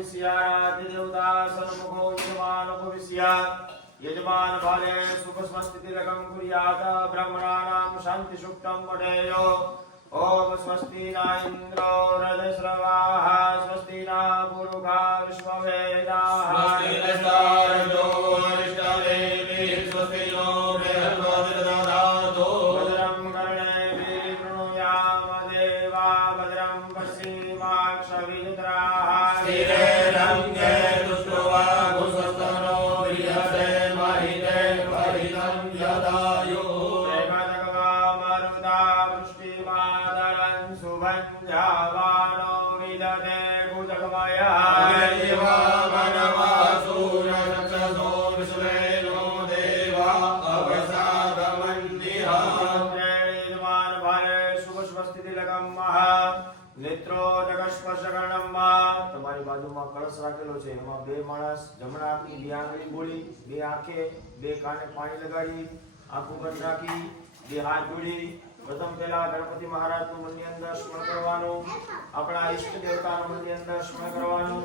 उपविश्याराध्य देवता सन्मुखो यजमानोपविश्य यजमान भाले सुख स्वस्तितिलकं कुर्यात् ब्राह्मणानां शान्ति सुक्तं पठेयो ओम स्वस्ति न इंद्रो रजस्रवाः स्वस्ति न पुरुषा विश्ववेदाः स्वस्ति नस्तारजो अरिष्टदेवी स्वस्ति नो बृहस्पतिर्दधातु भद्रं कर्णेभिः शृणुयाम देवा भद्रं पश्येमाक्षभिजत्राः स्थिरैरङ्गे दुष्टवागुसस्तनो बृहस्पते महिते परितं यदायुः सुभञ्जावानो विदते कुजगमया देवा मनवासूरक्षसो विश्वेनो देवा अवसादमन्दिहान भाले शुभ स्वस्तितिलकं महा નેત્રોદકસ્પર્શકર્ણમ તમારી બાજુમાં કળશ રાખેલો છે એમાં બે માણસ જમણા હાથની બે આંગળી બોળી બે આંખે બે કાને પાણી લગાડી આંખો બંધ રાખી બે હાથ જોડી પ્રથમ પહેલા ગણપતિ મહારાજનું મનની અંદર સ્મરણ કરવાનું આપણા ઈષ્ટ દેવતાનું મનની અંદર સ્મરણ કરવાનું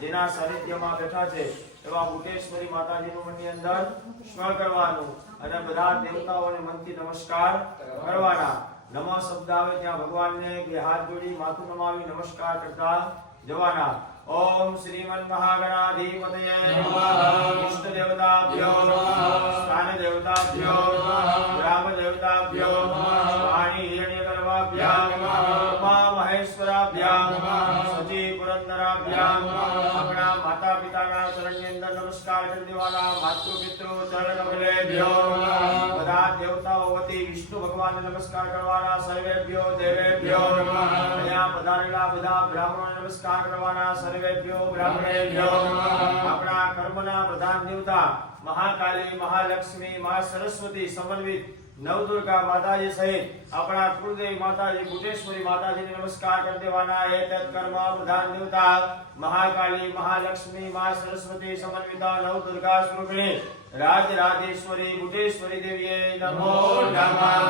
જેના સાનિધ્યમાં બેઠા છે એવા બુટેશ્વરી માતાજીનું મનની અંદર સ્મરણ કરવાનું અને બધા દેવતાઓને મનથી નમસ્કાર કરવાના નમઃ શબ્દ આવે ત્યાં ભગવાનને બે હાથ જોડી માથું નમાવી નમસ્કાર કરતા જવાના ઓમ શ્રીમન મહાગણાધિપતયે નમઃ ઇષ્ટ દેવતાભ્યો નમઃ સ્થાન દેવતાભ્યો નમઃ ગ્રામ દેવતાભ્યો નમઃ વાણી હિરણ્યગર્ભાભ્યો નમઃ ઉમા મહેશ્વરાભ્યો નમઃ સચી પુરંદરાભ્યો નમઃ આપણા માતા પિતાના ચરણની અંદર નમસ્કાર કરી દેવાના માતૃ પિતૃ ચરણ કમલેભ્યો નમઃ બધા દેવતાઓ વતી વિષ્ણુ ભગવાનને નમસ્કાર કરવાના સર્વેભ્યો દેવેભ્યો નમઃ અહીંયા પધારેલા બધા બ્રાહ્મણોને નમસ્કાર કરવાના સર્વેભ્યો બ્રાહ્મણેભ્યો નમઃ આપણા કર્મના પ્રધાન દેવતા મહાકાલી મહાલક્ષ્મી મા સરસ્વતી સમન્વિત નવદુર્ગા માતાજી સહિત આપણા કુળદેવી માતાજી બુટેશ્વરી માતાજીને નમસ્કાર કરી દેવાના એ તત્કર્મ પ્રધાન દેવતા મહાકાલી મહાલક્ષ્મી મા સરસ્વતી સમન્વિતા નવદુર્ગા સ્વરૂપિણી राजराजेश्वरी बुटेश्वरी देवीये नमो नमः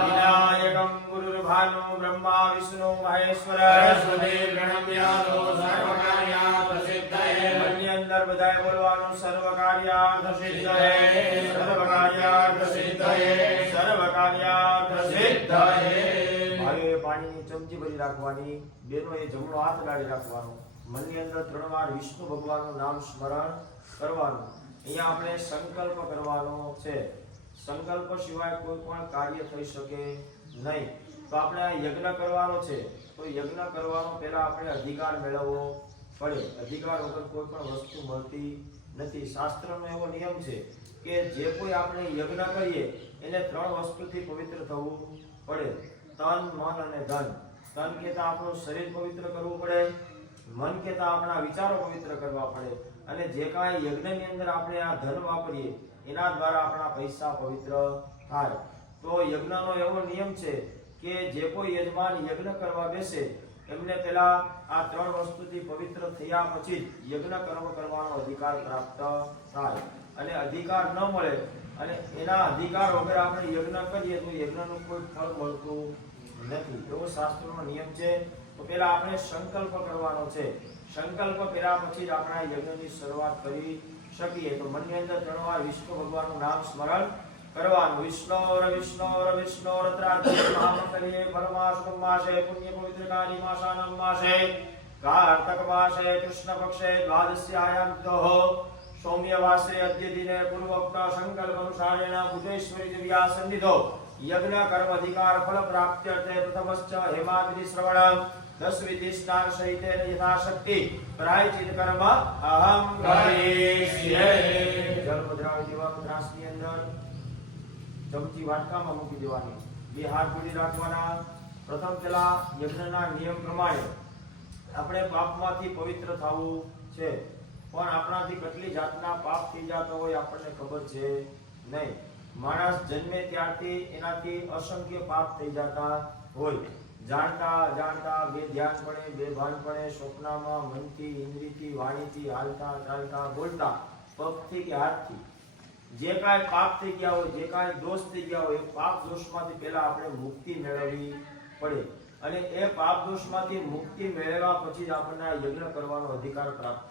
विनायकं गुरुर्भानु ब्रह्मा विष्णु महेश्वर सरस्वती प्रणम्यानो सर्वकार्यार्थ सिद्धये मन्नि अंदर बधाए बोलवानो सर्वकार्यार्थ सिद्धये सर्वकार्यार्थ सिद्धये सर्वकार्यार्थ सिद्धये भावे पाणीनी चमची भरी રાખવાની બેનોએ જમણો હાથ ગાડી રાખવાનો મનની અંદર ત્રણ વાર વિષ્ણુ ભગવાનનું નામ સ્મરણ કરવાનું અહીંયા આપણે સંકલ્પ કરવાનો છે સંકલ્પ સિવાય કોઈ પણ કાર્ય થઈ શકે નહીં તો આપણે યજ્ઞ કરવાનો છે તો યજ્ઞ કરવાનો પહેલા આપણે અધિકાર મેળવવો પડે અધિકાર વગર કોઈ પણ વસ્તુ મળતી નથી શાસ્ત્રનો એવો નિયમ છે કે જે કોઈ આપણે યજ્ઞ કરીએ એને ત્રણ વસ્તુથી પવિત્ર થવું પડે તન મન અને ધન તન કહેતા આપણું શરીર પવિત્ર કરવું પડે મન કહેતા આપણા વિચારો પવિત્ર કરવા પડે અને જે કાંઈ યજ્ઞની અંદર આપણે આ ધન વાપરીએ એના દ્વારા આપણા પૈસા પવિત્ર થાય તો યજ્ઞનો એવો નિયમ છે કે જે કોઈ યજમાન યજ્ઞ કરવા બેસે એમને પહેલા આ ત્રણ વસ્તુથી પવિત્ર થયા પછી યજ્ઞ કર્મ કરવાનો અધિકાર પ્રાપ્ત થાય અને અધિકાર ન મળે અને એના અધિકાર વગર આપણે યજ્ઞ કરીએ તો યજ્ઞનું કોઈ ફળ મળતું નથી એવો શાસ્ત્રનો નિયમ છે તો પહેલા આપણે સંકલ્પ કરવાનો છે સંકલ્પ કર્યા પછી જ આપણા યજ્ઞની શરૂઆત કરી શકીએ તો મનની અંદર ત્રણ વાર વિષ્ણુ ભગવાનનું નામ સ્મરણ કરવાનું વિષ્ણોર વિષ્ણોર વિષ્ણોર ત્રાજ્ય મહામંગલ્યે પરમાસુમ માસે પુણ્ય પવિત્રકારી માસાનમ માસે કાર્તક માસે કૃષ્ણ પક્ષે દ્વાદશ્યાયામ તોહ સૌમ્યવાસે અદ્ય દિને પૂર્વોક્ત સંકલ્પ અનુસારેણ બુધેશ્વરી દેવ્યા સંધિતો यज्ञ कर्म अधिकार फल प्राप्त्यर्थे प्रथमश्च हेमाग्नि श्रवणम 10 विधि स्नान सहितेन यथाशक्ति प्रायश्चित कर्म अहम करिष्ये जल पधरावी देવાનું ત્રાસની અંદર ચમચી વાટકામાં મૂકી દેવાની બે હાથ જોડી રાખવાના પ્રથમ પહેલા યજ્ઞના નિયમ પ્રમાણે આપણે પાપમાંથી પવિત્ર થવું છે પણ આપણાથી કેટલી જાતના પાપ થઈ જતા હોય આપણને ખબર છે નહીં માણસ જન્મે ત્યારથી એનાથી અસંખ્ય પાપ થઈ જતા હોય જાણતા અજાણતા બેધ્યાનપણે બેભાનપણે સ્વપ્નમાં મનથી ઇન્દ્રિયથી વાણીથી હાલતા ચાલતા બોલતા પગથી કે હાથથી જે કાંઈ પાપ થઈ ગયા હોય જે કાંઈ દોષ થઈ ગયા હોય એ પાપ દોષમાંથી પહેલા આપણે મુક્તિ મેળવવી પડે અને એ પાપ દોષમાંથી મુક્તિ મેળવ્યા પછી જ આપણને આ યજ્ઞ કરવાનો અધિકાર પ્રાપ્ત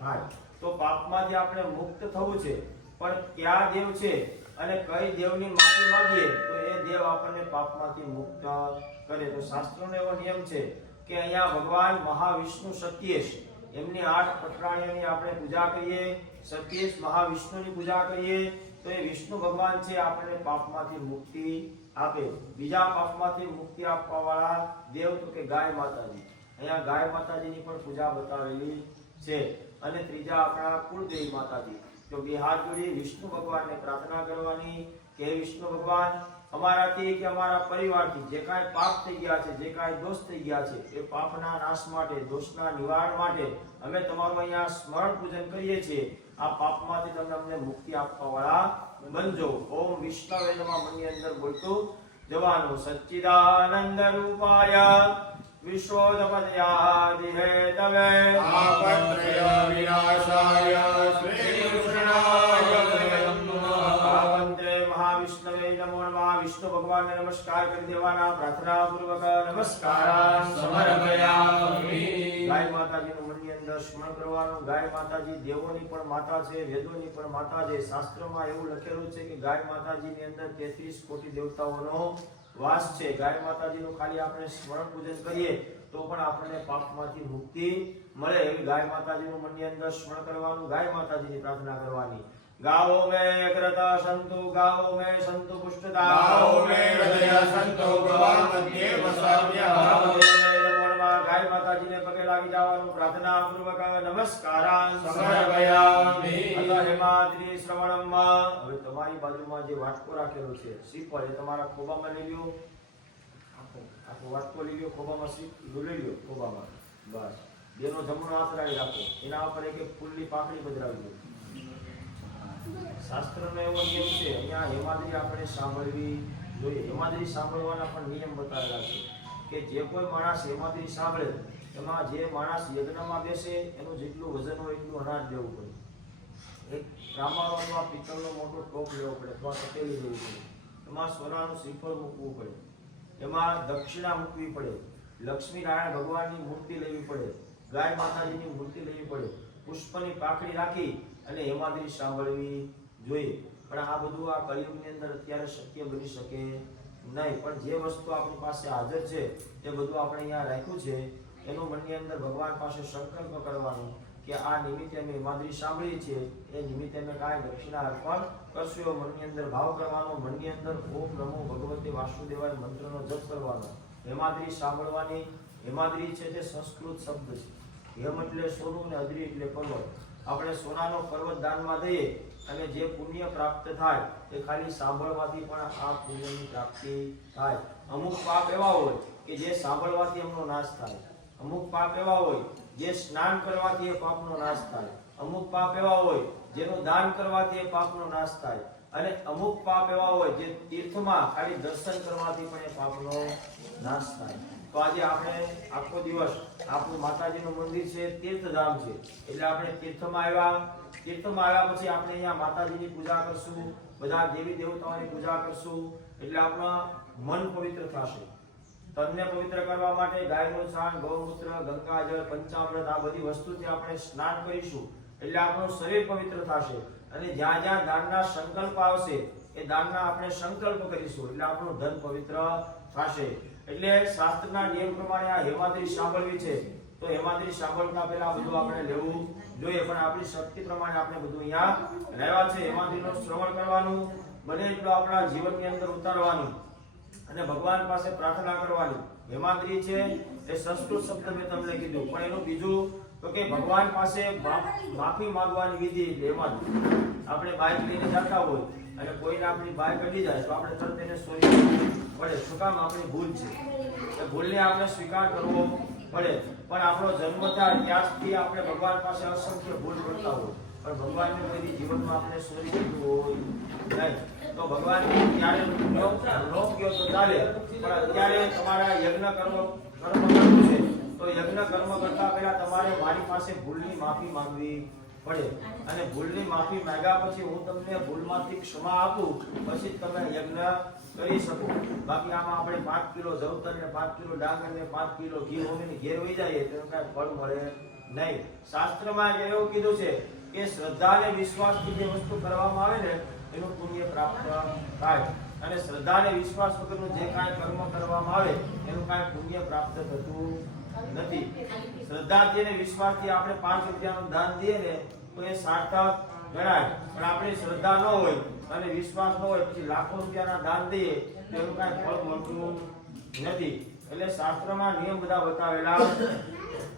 થાય. તો પાપમાંથી આપણે મુક્ત થવું છે, પણ કયા દેવ છે અને કઈ દેવની માફી માંગીએ તો એ દેવ આપણને પાપમાંથી મુક્ત કરે. તો શાસ્ત્રોનો એવો નિયમ છે કે અહીંયા ભગવાન મહાવિષ્ણુ સત્યેશ એમની 8 પટરાણીઓની આપણે પૂજા કરીએ, સત્યેશ મહાવિષ્ણુની પૂજા કરીએ તો એ વિષ્ણુ ભગવાન છે આપણને પાપમાંથી મુક્તિ આપે. બીજા પાપમાંથી મુક્તિ આપવા વાળા દેવ તો કે ગાય માતાજી. અહીંયા ગાય માતાજીની પણ પૂજા બતાવેલી છે. અને ત્રીજા આપણા કુળદેવી માતાજી. તો બે હાથ જોડી વિષ્ણુ ભગવાનને પ્રાર્થના કરવાની કે હે વિષ્ણુ ભગવાન, અમારાથી કે અમારા પરિવારથી જે કાંઈ પાપ થઈ ગયા છે, જે કાંઈ દોષ થઈ ગયા છે, એ પાપના નાશ માટે, દોષના નિવારણ માટે અમે તમારું અહીંયા સ્મરણ પૂજન કરીએ છીએ. આ પાપમાંથી તમે અમને મુક્તિ આપવા વાળા બનજો. ઓમ વિષ્ણવે નમઃ મનની અંદર બોલતું જવાનું. સચ્ચિદાનંદ રૂપાય વિશ્વોદપદયાદિહેતવે તાપત્રય વિનાશાય શ્રી કૃષ્ણાય નમઃ. ભાવંતે મહાવિષ્ણવે નમો નમઃ. વિષ્ણુ ભગવાનને નમસ્કાર કરી દેવાના. પ્રાર્થના પૂર્વક નમસ્કારાન સમર્પયામિ. ગાય માતાજીનું મનની અંદર સ્મરણ કરવાનું. ગાય માતાજી દેવોની પણ માતા છે, વેદોની પણ માતા છે. શાસ્ત્રમાં એવું લખેલું છે કે ગાય માતાજીની અંદર 33 કોટી દેવતાઓનો વાસ છે. ગાય માતાજીનું ખાલી આપણે સ્મરણ પૂજન કરીએ તો પણ આપણને પાપમાંથી મુક્તિ મળે. એવી ગાય માતાજીનું મનની અંદર સ્મરણ કરવાનું, ગાય માતાજીની પ્રાર્થના કરવાની. ગાઓ મે અગ્રતા સંતુ, ગાઓ મે સંતુ પુષ્ટતા, ગાઓ મે હૃદય સંતો ગવા મધ્યે વસામ્યઃ. ગાય માતાજીને પગે લાગી જવાનું. પ્રાર્થના પૂર્વક નમસ્કારાન સમર્પયામિ. અથ હેમાદ્રી શ્રવણમ. હવે તમારી બાજુમાં જે વાટકો રાખેલો છે શ્રીફળ, એ તમારા ખોબામાં લઈ લ્યો. આખો વાટકો લઈ લ્યો, ખોબામાં શ્રીફળ લઈ લ્યો. ખોબામાં બસ બેનો જમણો હાથ રાખી રાખો. એના ઉપર એક ફૂલની પાકડી પધરાવી દો. શાસ્ત્રનો એવો નિયમ છે, અહીંયા હેમાદ્રી આપણે સાંભળવી જોઈએ. હેમાદ્રી સાંભળવાના પણ નિયમ બતાવેલા છે કે જે કોઈ માણસ હેમાદ્રી સાંભળે એમાં જે માણસ યજ્ઞમાં બેસે એનું જેટલું વજન હોય એટલું અનાજ લેવું પડે. એક તાંબાનો અથવા પિત્તળનો મોટો ટોપ લેવો પડે અથવા તપેલી લેવી પડે. એમાં સોનાનું શ્રીફળ મૂકવું પડે. એમાં દક્ષિણા મૂકવી પડે. લક્ષ્મી નારાયણ ભગવાનની મૂર્તિ લેવી પડે. ગાય માતાજીની મૂર્તિ લેવી પડે. પુષ્પની પાકડી રાખી અને હેમાદ્રી સાંભળવી જોઈએ. પણ આ બધું આ કલિયુગની અંદર અત્યારે શક્ય બની શકે નહીં. પણ જે વસ્તુ આપણી પાસે હાજર છે એ બધું આપણે અહીંયા રાખ્યું છે. એનો મનની અંદર ભગવાન પાસે સંકલ્પ કરવાનો કે આ નિમિત્તે અમે હેમાદ્રી સાંભળીએ છીએ, એ નિમિત્તે અમે કાંઈ દક્ષિણા અર્પણ કરશું એવો મનની અંદર ભાવ કરવાનો. મનની અંદર ઓમ નમો ભગવતે વાસુદેવાય મંત્રનો જપ કરવાનો. હેમાદ્રી સાંભળવાની. હેમાદ્રી છે તે સંસ્કૃત શબ્દ છે. હેમ એટલે સોનું અને અદ્રી એટલે પર્વત. આપણે સોનાનો પર્વત દાનમાં દઈએ અને જે પુણ્ય પ્રાપ્ત થાય એ ખાલી સાંભળવાથી પણ આ પુણ્યની પ્રાપ્તિ થાય. અમુક પાપ એવા હોય કે જે સાંભળવાથી એમનો નાશ થાય. અમુક પાપ એવા હોય જે સ્નાન કરવાથી એ પાપનો નાશ થાય. અમુક પાપ એવા હોય જેનું દાન કરવાથી એ પાપનો નાશ થાય. અને અમુક પાપ એવા હોય જે તીર્થમાં ખાલી દર્શન કરવાથી પણ એ પાપનો નાશ થાય. તો આજે આપણે આખો દિવસ આપણું માતાજીનું મંદિર છે, તીર્થધામ છે, એટલે આપણે તીર્થમાં આવ્યા. તીર્થમાં આવ્યા પછી આપણે અહીંયા માતાજીની પૂજા કરશું, બધા દેવી દેવતાઓની પૂજા કરશું. એટલે આપણું મન પવિત્ર થશે. તનને પવિત્ર કરવા માટે ગાયનું છાણ, ગૌમૂત્ર, ગંગાજળ, પંચામૃત આ બધી વસ્તુથી આપણે સ્નાન કરીશું. એટલે આપણું શરીર પવિત્ર થશે. અને જ્યાં જ્યાં દાનના સંકલ્પ આવશે એ દાનના આપણે સંકલ્પ કરીશું. એટલે આપણું ધન પવિત્ર થશે. એટલે શાસ્ત્રના નિયમ પ્રમાણે આ હેમાદ્રી સાંભળવી છે. તો હેમાદ્રી સાંભળતા પહેલા બધું આપણે લેવું જોઈએ. પણ આપણી શક્તિ પ્રમાણે આપણે બધું અહીંયા રહેવા છે. હેમાદ્રીનું શ્રવણ કરવાનું, બને એટલું આપણા જીવનની અંદર ઉતારવાનું અને ભગવાન પાસે પ્રાર્થના કરવાની. હેમાદ્રી છે એ સંસ્કૃત શબ્દ મેં તમને કીધું, પણ એનું બીજું તો કે ભગવાન પાસે માફી માંગવાની વિધિ. એટલે હેમાદ્રી આપણે બાઇક લઈને જતા હોય અને કોઈને આપણી બાઇક અડી જાય તો આપણે તરત એને સોરી પડે. શું કામ? આપણી ભૂલ છે. એ ભૂલને આપણે સ્વીકાર કરવો પડે. પણ આપણો જન્મ થાય ત્યારથી આપણે ભગવાન પાસે અસંખ્ય ભૂલ કરતા હોય, પણ ભગવાનને કોઈ જીવનમાં આપણે સોરી કીધું હોય નહીં. તો ભગવાન ત્યારે નો કયો તો ચાલે, પણ અત્યારે તમારા યજ્ઞ કર્મ કરવું છે. તો યજ્ઞ કર્મ કરતા પહેલા તમારે મારી પાસે ભૂલની માફી માંગવી પડે. અને ભૂલની માફી માંગ્યા પછી હું તમને ભૂલમાંથી ક્ષમા આપું પછી જ તમે યજ્ઞ કરી શકો. બાકી આમાં આપણે 5 કિલો જવતર ને 5 કિલો ડાંગર ને 5 કિલો ઘી હોમીને ઘેર વહી જાય તો કાંઈ ફળ મળે નહીં. શાસ્ત્રમાં એવું કીધું છે કે શ્રદ્ધા અને વિશ્વાસથી જે વસ્તુ કરવામાં આવે ને એનું પુણ્ય પ્રાપ્ત થાય. અને શ્રદ્ધા અને વિશ્વાસ વગરનું જે કાંઈ કર્મ કરવામાં આવે એનું કાંઈ પુણ્ય પ્રાપ્ત થતું નથી. શ્રદ્ધાથી અને વિશ્વાસથી આપણે 5 રૂપિયાનું દાન દઈએ ને તો એ સાર્થક ગણાય. પણ આપણી શ્રદ્ધા ન હોય અને વિશ્વાસ ન હોય પછી લાખો રૂપિયાના દાન દઈએ તો એનું કાંઈ ફળ મળતું નથી. એટલે શાસ્ત્રમાં નિયમ બધા બતાવેલા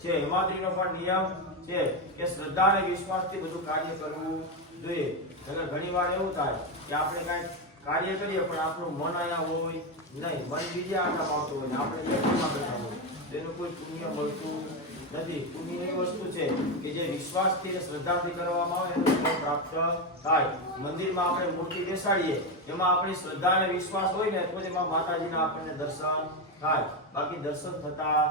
છે. હેમાદ્રીનો પણ નિયમ છે કે શ્રદ્ધા અને વિશ્વાસથી બધું કાર્ય કરવું જોઈએ. એટલે ઘણીવાર એવું થાય કે આપણે કાંઈ કાર્ય કરીએ પણ આપણું મન અહીંયા હોય નહીં, મન બીજા આટામાં આવતું હોય ને આપણે યજ્ઞમાં બેઠા હોય તો એનું કોઈ પુણ્ય મળતું નથી. પુણ્ય એવી વસ્તુ છે કે જે વિશ્વાસથી અને શ્રદ્ધાથી કરવામાં આવે એનું પુણ્ય પ્રાપ્ત થાય. મંદિરમાં આપણે મૂર્તિ બેસાડીએ એમાં આપણી શ્રદ્ધા અને વિશ્વાસ હોય ને તો એમાં માતાજીના આપણને દર્શન થાય, બાકી દર્શન થતા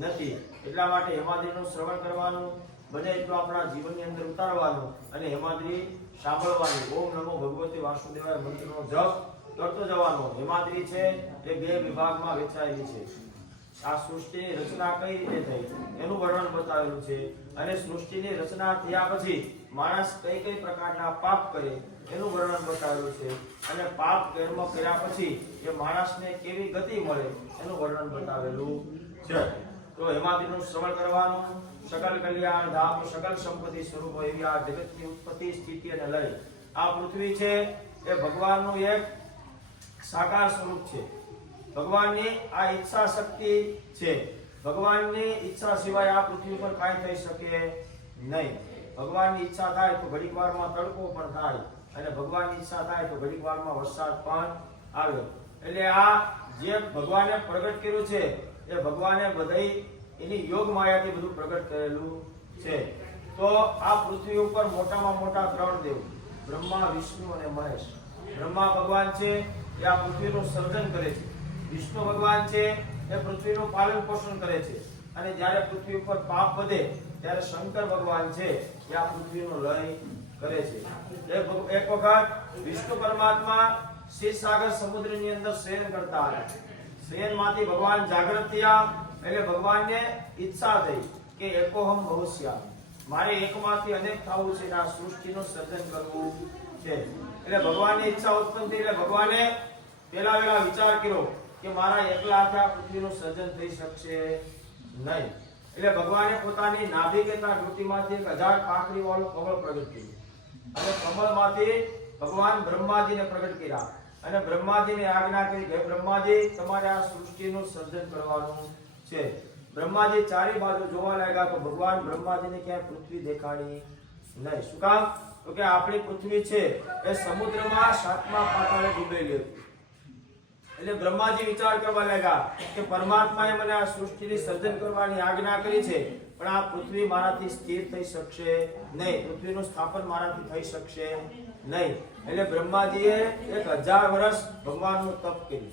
નથી. એટલા માટે હેમાદ્રીનું શ્રવણ કરવાનું, બને એટલું આપણા જીવનની અંદર ઉતારવાનું અને હેમાદ્રી સાંભળવાની. ઓમ નમો ભગવતે વાસુદેવાય મંત્રનો જપ કરતો જવાનો. હેમાદ્રી છે એ 2 વિભાગમાં વહેંચાયેલી છે. આ સૃષ્ટિની રચના કઈ રીતે થઈ એનું વર્ણન બતાવેલું છે અને સૃષ્ટિની રચના થયા પછી માણસ કઈ કઈ પ્રકારના પાપ કરે એનું વર્ણન બતાવેલું છે અને પાપ કર્મ કર્યા પછી એ માણસને કેવી ગતિ મળે એનું વર્ણન બતાવેલું છે. તો હેમાદ્રીનું શ્રવણ કરવાનું. સકલ કલ્યાણ ધામ સકલ સંપત્તિ સ્વરૂપ એવી આ જગતની ઉત્પત્તિ સ્થિતિ અને લય. આ પૃથ્વી છે એ ભગવાનનું એક સાકાર સ્વરૂપ છે. ભગવાનની આ ઈચ્છા શક્તિ છે. ભગવાનની ઈચ્છા સિવાય આ પૃથ્વી પર કાંઈ થઈ શકે નહીં. ભગવાનની ઈચ્છા થાય તો ઘડીક વારમાં તડકો પણ થાય અને ભગવાનની ઈચ્છા થાય તો ઘડીક વારમાં વરસાદ પણ આવે. એટલે આ જે ભગવાને પ્રગટ કર્યું છે એ ભગવાને બધી એની યોગ માયાથી બધું પ્રગટ કરેલું છે. તો આ પૃથ્વી ઉપર મોટામાં મોટા 3 દેવ બ્રહ્મા, વિષ્ણુ અને મહેશ. બ્રહ્મા ભગવાન છે એ આ પૃથ્વીનું સર્જન કરે છે. વિષ્ણુ ભગવાન છે એ પૃથ્વીનું પાલન પોષણ કરે છે અને જ્યારે પૃથ્વી ઉપર પાપ વધે ત્યારે શંકર ભગવાન છે એ આ પૃથ્વીનો લય કરે છે. એક વખત વિષ્ણુ પરમાત્મા ક્ષીરસાગર સમુદ્રની અંદર શયન કરતા હતા. શયનમાંથી ભગવાન જાગૃત થયા એટલે ભગવાનને ઈચ્છા થઈ કે એકોહમ ભવિષ્યા, મારે એકમાંથી અનેક થવું છે, આ સૃષ્ટિનું સર્જન કરવું છે. એટલે ભગવાનની ઈચ્છા ઉત્પન્ન થઈ એટલે ભગવાને પેલા વિચાર કર્યો કે મારા એકલા હાથે આ પૃથ્વીનું સર્જન થઈ શકશે નહીં. એટલે ભગવાને પોતાની નાભી કે ડોટીમાંથી 1000 પાંખડી વાળું કમળ પ્રગટ કર્યું અને કમળમાંથી ભગવાન બ્રહ્માજીને પ્રગટ કર્યા અને બ્રહ્માજીને આજ્ઞા કરી કે બ્રહ્માજી તમારે આ સૃષ્ટિનું સર્જન કરવાનું છે. બ્રહ્માજી ચારે બાજુ જોવા લાગ્યા તો ભગવાન બ્રહ્માજીને ક્યાંય પૃથ્વી દેખાડી નહીં. શું કામ? તો કે આપણી પૃથ્વી છે એ સમુદ્રમાં 7મા પાતાળે ડૂબેલી હતી. એટલે બ્રહ્માજી વિચાર કરવા લાગ્યા કે પરમાત્માએ મને આ સૃષ્ટિની સર્જન કરવાની આજ્ઞા કરી છે પણ આ પૃથ્વી મારાથી સ્થિર થઈ શકશે નહીં, પૃથ્વીનું સ્થાપન મારાથી થઈ શકશે નહીં. એટલે બ્રહ્માજીએ 1000 વર્ષ ભગવાનનું તપ કર્યું.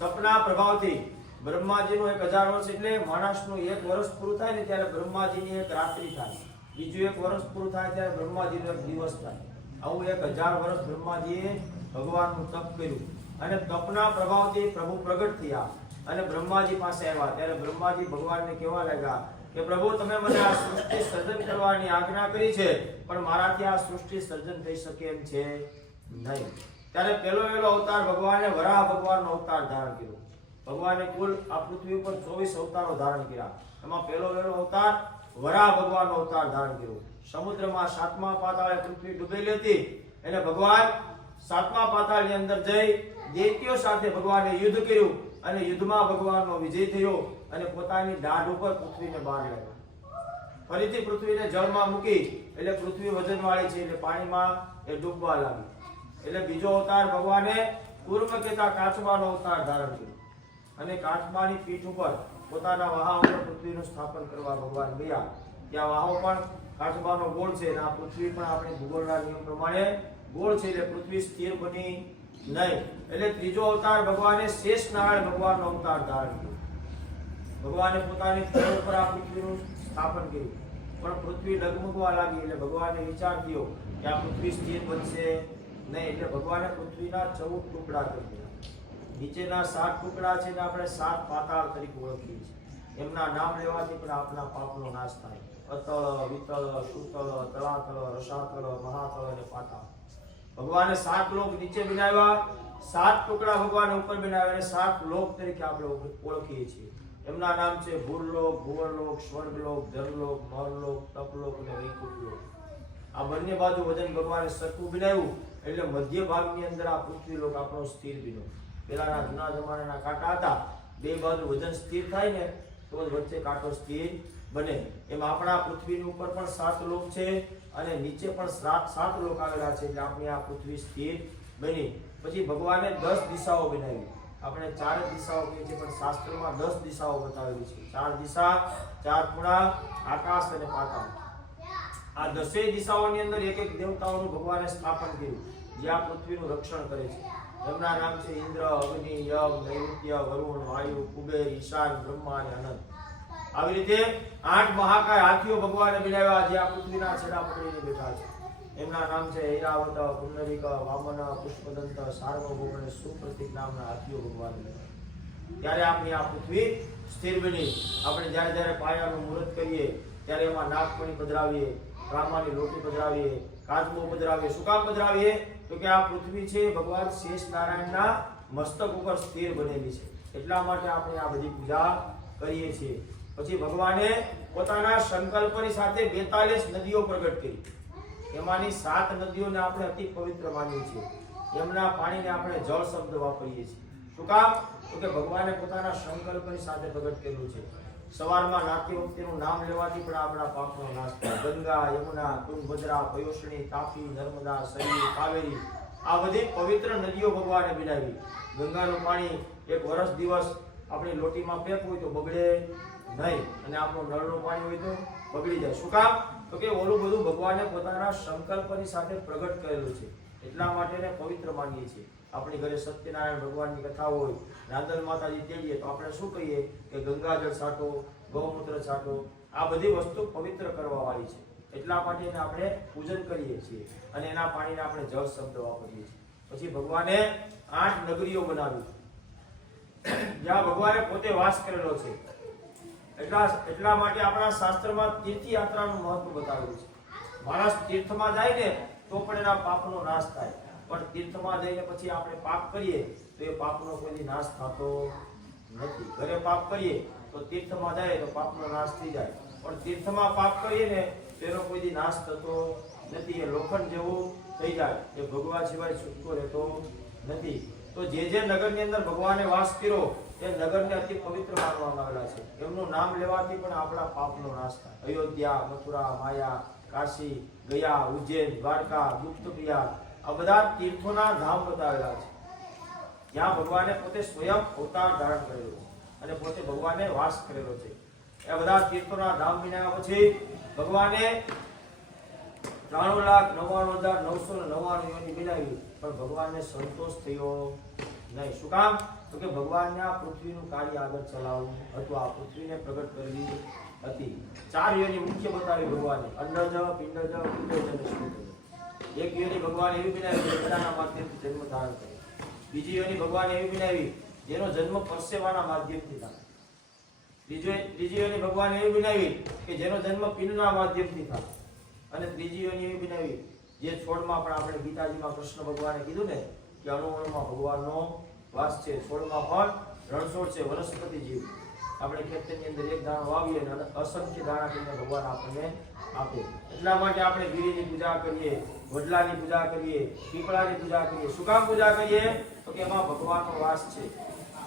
તપના પ્રભાવથી બ્રહ્માજીનું 1000 વર્ષ એટલે માણસનું 1 વર્ષ પૂરું થાય ને ત્યારે બ્રહ્માજીની 1 રાત્રિ થાય, બીજું 1 વર્ષ પૂરું થાય ત્યારે બ્રહ્માજીનો 1 દિવસ થાય. આવું 1000 વર્ષ બ્રહ્માજીએ ભગવાનનું તપ કર્યું અને તપના પ્રભાવથી પ્રભુ પ્રગટ થયા અને બ્રહ્માજી પાસે આવ્યા ત્યારે બ્રહ્માજી ભગવાનને કહેવા લાગ્યા કે પ્રભુ તમે મને આ સૃષ્ટિ સર્જન કરવાની આજ્ઞા કરી છે પણ મારાથી આ સૃષ્ટિ સર્જન થઈ શકે એમ છે નહીં. ત્યારે પહેલો અવતાર ભગવાને વરાહ ભગવાનનો અવતાર ધારણ કર્યો. ભગવાને કુલ આ પૃથ્વી ઉપર 24 અવતારો ધારણ કર્યા. એમાં પહેલો અવતાર વરાહ ભગવાનનો અવતાર ધારણ કર્યો. સમુદ્રમાં 7મા પાતાળે પૃથ્વી ડૂબેલી હતી એટલે ભગવાન 7મા પાતાળની અંદર જઈ દૈત્યો સાથે ભગવાને યુદ્ધ કર્યું અને યુદ્ધમાં ભગવાનનો વિજય થયો અને પોતાની દાઢ ઉપર પૃથ્વીને બહાર લાવ્યા. ફરીથી પૃથ્વીને જળમાં મૂકી એટલે પૃથ્વી વજનવાળી છે એટલે પાણીમાં એ ડૂબવા લાગી. એટલે બીજો અવતાર ભગવાને કુર્મકેતા કાચબાનો અવતાર ધારણ કર્યો અને કાચબાની પીઠ ઉપર પોતાના વાહા ઉપર પૃથ્વીનું સ્થાપન કરવા ભગવાન ગયા. ત્યાં વાહો પણ કાચબાનો ગોળ છે અને આ પૃથ્વી પણ આપણે ભૂગોળના નિયમ પ્રમાણે ગોળ છે એટલે પૃથ્વી સ્થિર બની નહીં. એટલે ત્રીજો અવતાર ભગવાને શેષ નારાયણ ભગવાનનો અવતાર ધારણ કર્યો. ભગવાને પોતાની પીઠ ઉપર આ પૃથ્વીનું સ્થાપન કર્યું પણ પૃથ્વી ડગમગવા લાગી એટલે ભગવાને વિચાર થયો કે આ પૃથ્વી સ્થિર બનશે નહીં, એટલે ભગવાને પૃથ્વીના 14 ટુકડા કરી દીધા. નીચેના 7 ટુકડા છે ને આપણે 7 પાતાળ તરીકે ઓળખીએ છીએ. એમના નામ લેવાથી પણ આપણા પાપનો નાશ થાય. અતળ, વિતળ, સુતળ, તળાતળ, રસાતળ, મહાતળ અને પાતાળ. ભગવાને 7 લોક નીચે બનાવ્યા, 7 ટુકડા ભગવાને ઉપર બનાવ્યા અને 7 લોક તરીકે આપણે ઓળખીએ છીએ. એમના નામ છે ભૂરલોક, ભુવરલોક, સ્વર્ગલોક, ધનલોક, મરલોક, તપલોક અને વૈકુંઠલોક. આ બંને બાજુ વજન ભગવાને સરખું બનાવ્યું એટલે મધ્ય ભાગની અંદર આ પૃથ્વી લોક આપણો સ્થિર બન્યો. પેલાના જૂના જમાનાના કાંટા હતા, બે બાજુ વજન સ્થિર થાય ને તો જ વચ્ચે કાંટો સ્થિર બને. એમ આપણા પૃથ્વીની ઉપર પણ 7 લોક છે અને નીચે પણ 7 લોક આવેલા છે, એટલે આપણી આ પૃથ્વી સ્થિર બની. પછી ભગવાને 10 દિશાઓ બનાવી. આપણે 4 દિશાઓ કહીએ છીએ પણ શાસ્ત્રમાં 10 દિશાઓ બતાવેલી છે. 4 દિશા, 4 ખૂણા, આકાશ અને પાતાળ. આ 10 દિશાઓની અંદર એક એક દેવતાઓનું ભગવાને સ્થાપન કર્યું જે આ પૃથ્વીનું રક્ષણ કરે છે. એમના નામ છે ઇન્દ્ર, અગ્નિ, યમ, નૈઋત્ય, વરુણ, વાયુ, કુબેર, ઈશાન, બ્રહ્મા અને અનંત. આવી રીતે 8 મહાકાય હાથીઓ ભગવાને બનાવ્યા જે આ પૃથ્વીના છેડા પકડીને બેઠા છે. એમના નામ છે ઐરાવત, પુંડરીક, વામન, પુષ્પદંત, સાર્વભૌમ અને સુપ્રતીક નામના હાથીઓ ભગવાને બનાવ્યા. ત્યારે આપણી આ પૃથ્વી સ્થિર બની. આપણે જ્યારે જ્યારે પાયાનું મુહૂર્ત કરીએ ત્યારે એમાં નાગમણી પધરાવીએ, રામાની લોટી પધરાવીએ, કાચબો પધરાવીએ. શું કામ પધરાવીએ? તો કે આ પૃથ્વી છે ભગવાન શેષ નારાયણના મસ્તક ઉપર સ્થિર બનેલી છે, એટલા માટે આપણે આ બધી પૂજા કરીએ છીએ. પછી ભગવાને પોતાના સંકલ્પની સાથે 42 નદીઓ પ્રગટ કરી. એમાંની 7 નદીઓને આપણે અતિ પવિત્ર માનીએ છીએ. એમના પાણીને આપણે જળ શબ્દ વાપરીએ છીએ. શું કામ? તો કે ભગવાને પોતાના સંકલ્પની સાથે પ્રગટ કર્યું છે. સવારમાં નાતી વખતેનું નામ લેવાથી પણ આપણા પાપનો નાશ થાય. ગંગા, યમુના, તુંગભદ્રા, પયોષણી, તાપી, નર્મદા, સરયુ, કાવેરી આ બધી પવિત્ર નદીઓ ભગવાને બનાવી. ગંગાનું પાણી એક વર્ષ દિવસ આપણી લોટીમાં ફેંકવું હોય તો બગડે નહીં, અને આપણું નળનું પાણી હોય તો બગડી જાય. શું કામ? તો કે ઓલું બધું ભગવાને પોતાના સંકલ્પની સાથે પ્રગટ કરેલું છે, એટલા માટે એને પવિત્ર માનીએ છીએ. આપણી ઘરે સત્યનારાયણ ભગવાનની કથા હોય, રાંદલ માતાજી તેડીએ તો આપણે શું કહીએ કે ગંગાજળ છાંટો, ગૌમૂત્ર છાંટો. આ બધી વસ્તુ પવિત્ર કરવા વાળી છે, એટલા માટે એને આપણે પૂજન કરીએ છીએ અને એના પાણીને આપણે જળ શબ્દ વાપરીએ છીએ. પછી ભગવાને 8 નગરીઓ બનાવી જ્યાં ભગવાને પોતે વાસ કરેલો છે. એટલા માટે આપણા શાસ્ત્રમાં તીર્થયાત્રાનું મહત્વ બતાવેલું છે. માણસ તીર્થમાં જાય ને તો પણ એના પાપનો નાશ થાય, પણ તીર્થમાં જઈને પછી આપણે પાપ કરીએ તો એ પાપનો કોઈ નાશ થતો નથી. ઘરે પાપ કરીએ તો તીર્થમાં જાય તો પાપનો નાશ થઈ જાય, પણ તીર્થમાં પાપ કરીએ ને તેનો કોઈ નાશ થતો નથી. એ લોખંડ જેવું થઈ જાય, એ ભગવાન સિવાય છૂટકો રહેતો નથી. તો જે નગરની અંદર ભગવાને વાસ કર્યો એ નગરને અતિ પવિત્ર માનવામાં આવેલા છે. એમનું નામ લેવાથી પણ આપણા પાપનો નાશ થાય. અયોધ્યા, મથુરા, માયા, કાશી, ગયા, ઉજ્જૈન, દ્વારકા, ગુપ્તપ્રિયા આ બધા તીર્થોના ધામ બતાવેલા છે જ્યાં ભગવાને પોતે સ્વયં અવતાર ધારણ કરેલો છે અને પોતે ભગવાને વાસ કરેલો છે. એ બધા તીર્થોના ધામ બનાવ્યા પછી ભગવાને 93,99,999 યોની બનાવી, પણ ભગવાનને સંતોષ થયો નહીં. શું કામ? તો કે ભગવાનને આ પૃથ્વીનું કાર્ય આગળ ચલાવવું હતું, આ પૃથ્વીને પ્રગટ કરવી હતી. 4 યોની મુખ્ય બતાવી ભગવાને: અંડજ, પિંડજ, પુંડજ અને સ્ફુટજ. એક યોની ભગવાન એવી બનાવી જે બધાના માધ્યમથી જન્મ ધારણ કરે. બીજી યોની ભગવાન એવી બનાવી જેનો જન્મ પરસેવાના માધ્યમથી થાય. ત્રીજી યોની ભગવાન એવી બનાવી કે જેનો જન્મ પિંડના માધ્યમથી થાય. અને ત્રીજી યોની એવી બનાવી જે છોડમાં પણ આપણે ગીતાજીમાં કૃષ્ણ ભગવાને કીધું ને કે અણુઅણુમાં ભગવાનનો વાસ છે. છોડમાં પણ રણછોડ છે, વનસ્પતિ જીવ. આપણે ખેતરની અંદર એક દાણો વાવીએ અને અસંખ્ય દાણા કરીને ભગવાન આપણને આપે. એટલા માટે આપણે ગીરીની પૂજા કરીએ, વડલાની પૂજા કરીએ, પીપળાની પૂજા કરીએ. શું કામ પૂજા કરીએ? તો કે એમાં ભગવાનનો વાસ છે.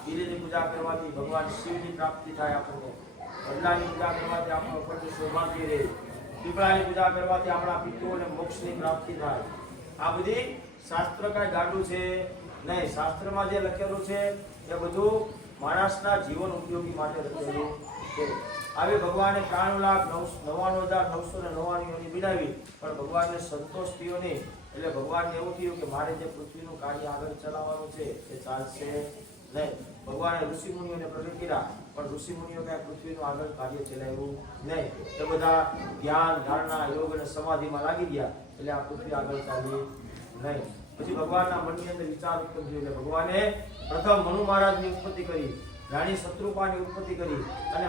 ગીરીની પૂજા કરવાથી ભગવાન શિવની પ્રાપ્તિ થાય આપણને. વડલાની પૂજા કરવાથી આપણો પતિ સૌભાગ્ય રહે. પીપળાની પૂજા કરવાથી આપણા પિતૃઓને મોક્ષની પ્રાપ્તિ થાય. આ બધી શાસ્ત્ર કાંઈ ગાડું છે નહીં. શાસ્ત્રમાં જે લખેલું છે એ બધું માણસના જીવન ઉપયોગી માટે લખેલું છે. આવી ભગવાને 93,99,999 બનાવી, પણ ભગવાનને સંતોષ થયો નહીં. એટલે ભગવાનને એવું થયું કે મારે જે પૃથ્વીનું કાર્ય આગળ ચલાવવાનું છે એ ચાલશે નહીં. ભગવાને ઋષિ મુનિઓને પ્રગટ કર્યા, પણ ઋષિ મુનિઓ કઈ પૃથ્વીનું આગળ કાર્ય ચલાવ્યું નહીં. એ બધા ધ્યાન, ધારણા, યોગ અને સમાધિમાં લાગી ગયા, એટલે આ પૃથ્વી આગળ ચાલી નહીં. પછી ભગવાનના મનની અંદર વિચાર ઉત્પન્ન થયો, એટલે ભગવાને પ્રથમ મનુ મહારાજની ઉત્પત્તિ કરી, રાણી શત્રુપાની ઉત્પત્તિ કરી, અને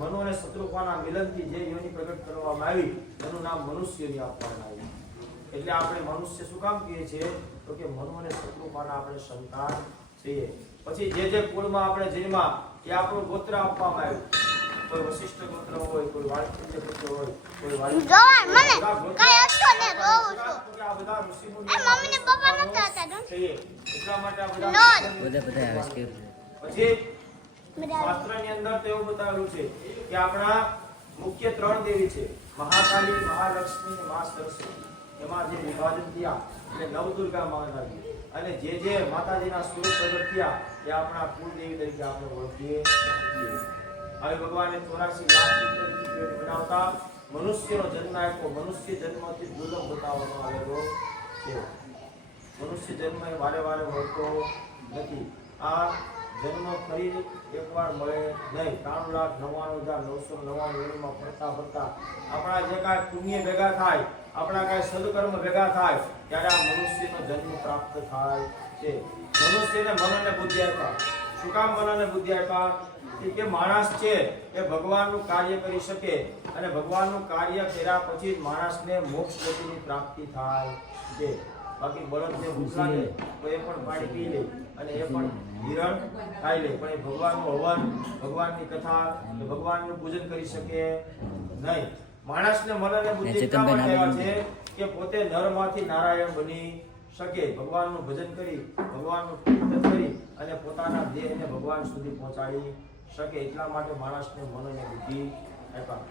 મનુ અને શત્રુપાના મિલનથી જે યોની પ્રગટ કરવામાં આવી એનું નામ મનુષ્ય યોની આપવામાં આવ્યું. એટલે આપણે મનુષ્ય શું કામ કહીએ છીએ? તો કે મનુ અને શત્રુપાના આપણે સંતાન છીએ. પછી જે કુળમાં આપણે જન્મ્યા એ આપણું ગોત્ર આપવામાં આવ્યું. કોઈ વશિષ્ઠ ગોત્ર હોય, કોઈ વાલ્મીકિ ગોત્ર હોય, કોઈ આ બધા ઋષિ મુનિઓ છીએ. એટલા માટે આ બધા પછી શાસ્ત્રની અંદર તો એવું બતાવેલું છે કે આપણા મુખ્ય 3 દેવી છે, મહાકાલી, મહાલક્ષ્મી અને મહા સરસ્વતી. એમાં જે વિભાજન થયા એટલે નવદુર્ગા મહારાજ, અને જે માતાજીના સ્વરૂપ પ્રગટ થયા એ આપણા કુળદેવી તરીકે આપણે ઓળખીએ છીએ. હવે ભગવાને 84 લાખ ચિત્ર બનાવતા મનુષ્યનો જન્મ આપ્યો. મનુષ્ય જન્મથી દુર્લભ બતાવવામાં આવેલો છે. મનુષ્ય જન્મ એ વારે વારે મળતો નથી. આ જન્મ ફરી એકવાર મળે નહીં. 3,99,999 માં ફરતા આપણા જે કાંઈ પુણ્ય ભેગા થાય, આપણા કાંઈ સદકર્મ ભેગા થાય ત્યારે આ મનુષ્યનો જન્મ પ્રાપ્ત થાય છે. મનુષ્યને મન અને બુદ્ધિ આપ્યા. શું કામ મન અને બુદ્ધિ આપ્યા? કે માણસ છે એ ભગવાનનું કાર્ય કરી શકે, અને ભગવાનનું કાર્ય કર્યા પછી માણસને મોક્ષ ગતિની પ્રાપ્તિ થાય છે. બાકી બળદને ભૂખ લાગે તો એ પણ પાણી પી લે અને એ પણ હિરણ ખાઈ લે, પણ એ ભગવાનનું હવન, ભગવાનની કથા, ભગવાનનું પૂજન કરી શકે નહીં. માણસને મન અને બુદ્ધિ એટલા માટે આવ્યા છે કે પોતે નરમાંથી નારાયણ બની શકે, ભગવાનનું ભજન કરી, ભગવાનનું કીર્તન કરી અને પોતાના દેહને ભગવાન સુધી પહોંચાડી શકે. એટલા માટે માણસને મન અને બુદ્ધિ આપ્યા.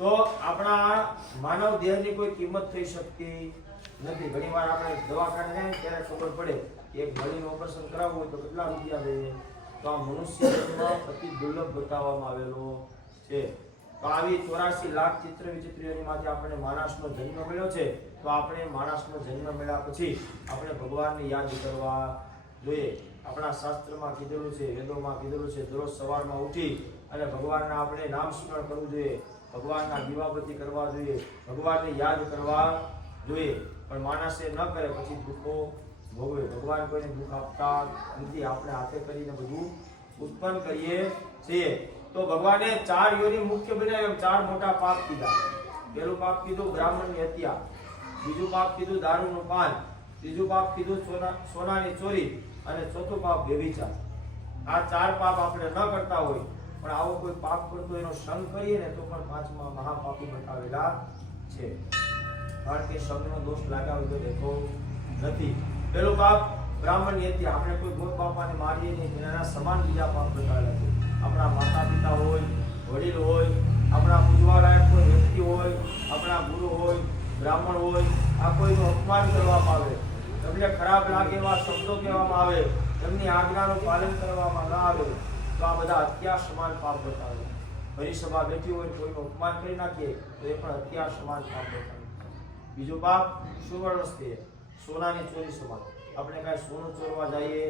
તો આપણા માનવ દેહની કોઈ કિંમત થઈ શકતી નથી. ઘણીવાર આપણે દવાખાને જાય ત્યારે ખબર પડે કે એક નળીનું ઓપરેશન કરાવવું હોય તો કેટલા રૂપિયા લે. તો આ મનુષ્ય જન્મ અતિ દુર્લભ બતાવવામાં આવેલો છે. તો આવી 84 લાખ ચિત્ર વિચિત્રીઓમાંથી આપણે માણસનો જન્મ મળ્યો છે. તો આપણે માણસનો જન્મ મળ્યા પછી આપણે ભગવાનને યાદ કરવા જોઈએ. આપણા શાસ્ત્રમાં કીધેલું છે, વેદોમાં કીધેલું છે, દરરોજ સવારમાં ઉઠી અને ભગવાનના આપણે નામ સ્મરણ કરવું જોઈએ, ભગવાનના દીવાબત્તી કરવા જોઈએ, ભગવાનને યાદ કરવા જોઈએ. પણ માણસે ન કરે પછી દુઃખો ભોગવે. ભગવાન કોઈને દુઃખ આપતા નથી. આપણે હાથે કરીને બધું ઉત્પન્ન કરીએ છીએ. તો ભગવાને 4 યોની મુખ્ય બનાવી 4 મોટા પાપ કીધા. પહેલું પાપ કીધું બ્રાહ્મણની હત્યા, બીજું પાપ કીધું દારૂનું પાન, ત્રીજું પાપ કીધું સોનાની ચોરી, અને ચોથું પાપ વ્યભિચાર. આ 4 પાપ આપણે ન કરતા હોય પણ આવો કોઈ પાપ કરતો એનો સંગ કરીએ ને તો પણ 5મા મહાપાપી બતાવેલા છે. કારણ કે સંગનો દોષ લાગ્યા વગર દેખો નથી. પહેલું પાપ બ્રાહ્મણની હત્યા. આપણે કોઈ ગોર બાપાને મારીએ નહીં, એના સમાન બીજા પાપ બતાવેલા છે. આપણા માતા પિતા હોય, વડીલ હોય, આપણા પૂજવા લાયક કોઈ વ્યક્તિ હોય, આપણા ગુરુ હોય, બ્રાહ્મણ હોય, આ કોઈનું અપમાન કરવામાં આવે, તમને ખરાબ લાગે એવા શબ્દો કહેવામાં આવે, એમની આજ્ઞાનું પાલન કરવામાં ન આવે, તો આ બધા હત્યા સમાન પાપ બતાવે. પરિસભા બેઠી હોય કોઈનું અપમાન કરી નાખીએ તો એ પણ હત્યા સમાન પાપ બતાવે. બીજું પાપ સુવર્ણસ્ત્રીય, સોનાની ચોરી સમાન. આપણે કાંઈ સોનું ચોરવા જઈએ